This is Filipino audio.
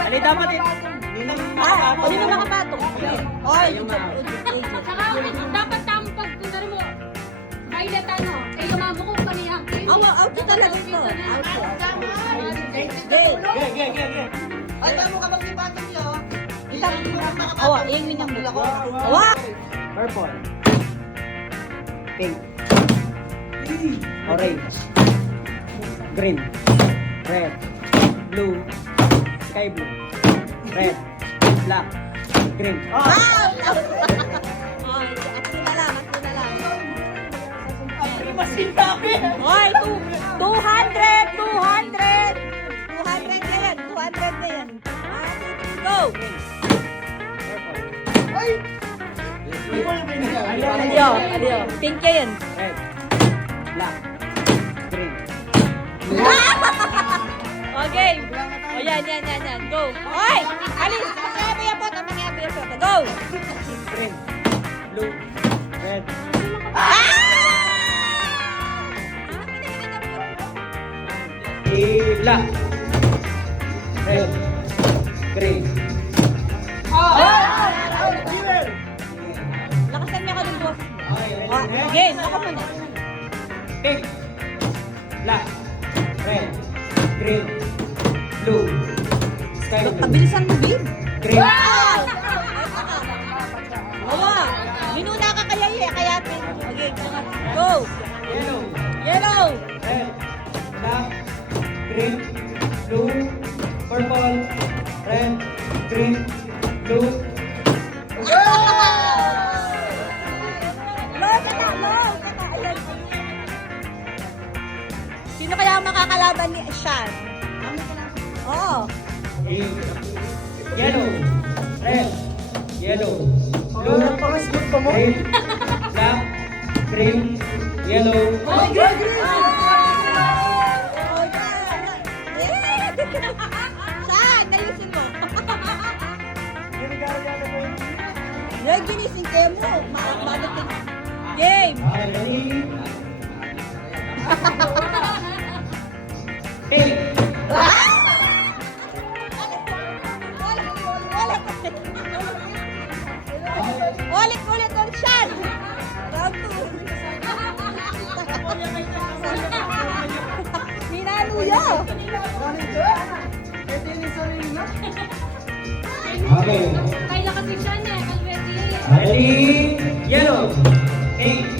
Ali, dapat eh. Hindi na makapatong. Ay, Dapat tamo pag kunwari mo, violet ano, kayo mamukong pa niya. out to talaga ito. Ay, tamo ka magpipatong niyo. Yung minang bula ko. Awa! Purple. Pink. Orange. Green. Red. Blue. Sky blue. Red. Black. Green. Wow! At na lang. Hoy, 200 na yan. Go! Adio. Pink yan. Red. Black. Green. Okay. O yan. Go. Hoy! Alis! Mangyayabay po. Go! Green. Blue. Red. Black. Red. Green. Lakasan niya ka ng boss. Game. Ako muna. Pink. Black. Red. Green. Blue. Sky blue. Pabilisan mo, babe. Green. Awa! Minuna ka kaya kaya okay, go! Yellow. Yellow! Red. Black. Green. Blue. Purple. Red. Green. Blue. Ayan. Sino kaya ang makakalaban ni Sean? Oh. Yellow. Red. Yellow. Blue. Green. Black. Green. Yellow. Oh, good! Sean, nalisin mo. Yan, ginising kayo mo. Madating. Game! Pink. Ulit, Sean! Round 2. Minaluya! Okay. Kailan kasi siya niya, already. Ready? Yellow. Pink.